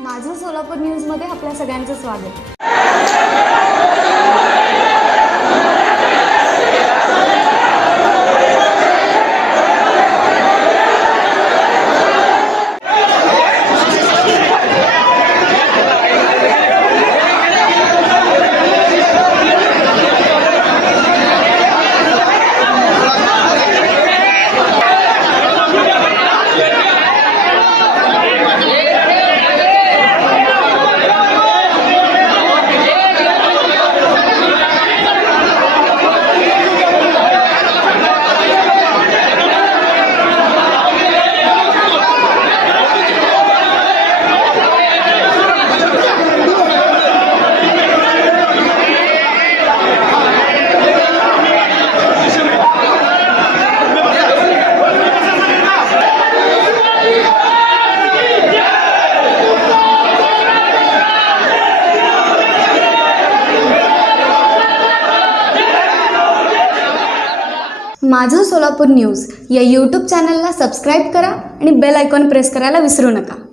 माझं सोलापूर मध्ये आपल्या सगळ्यांचं स्वागत माझं सोलापूर न्यूज या यूट्यूब चॅनलला सबस्क्राईब करा आणि बेल आयकॉन प्रेस करायला विसरू नका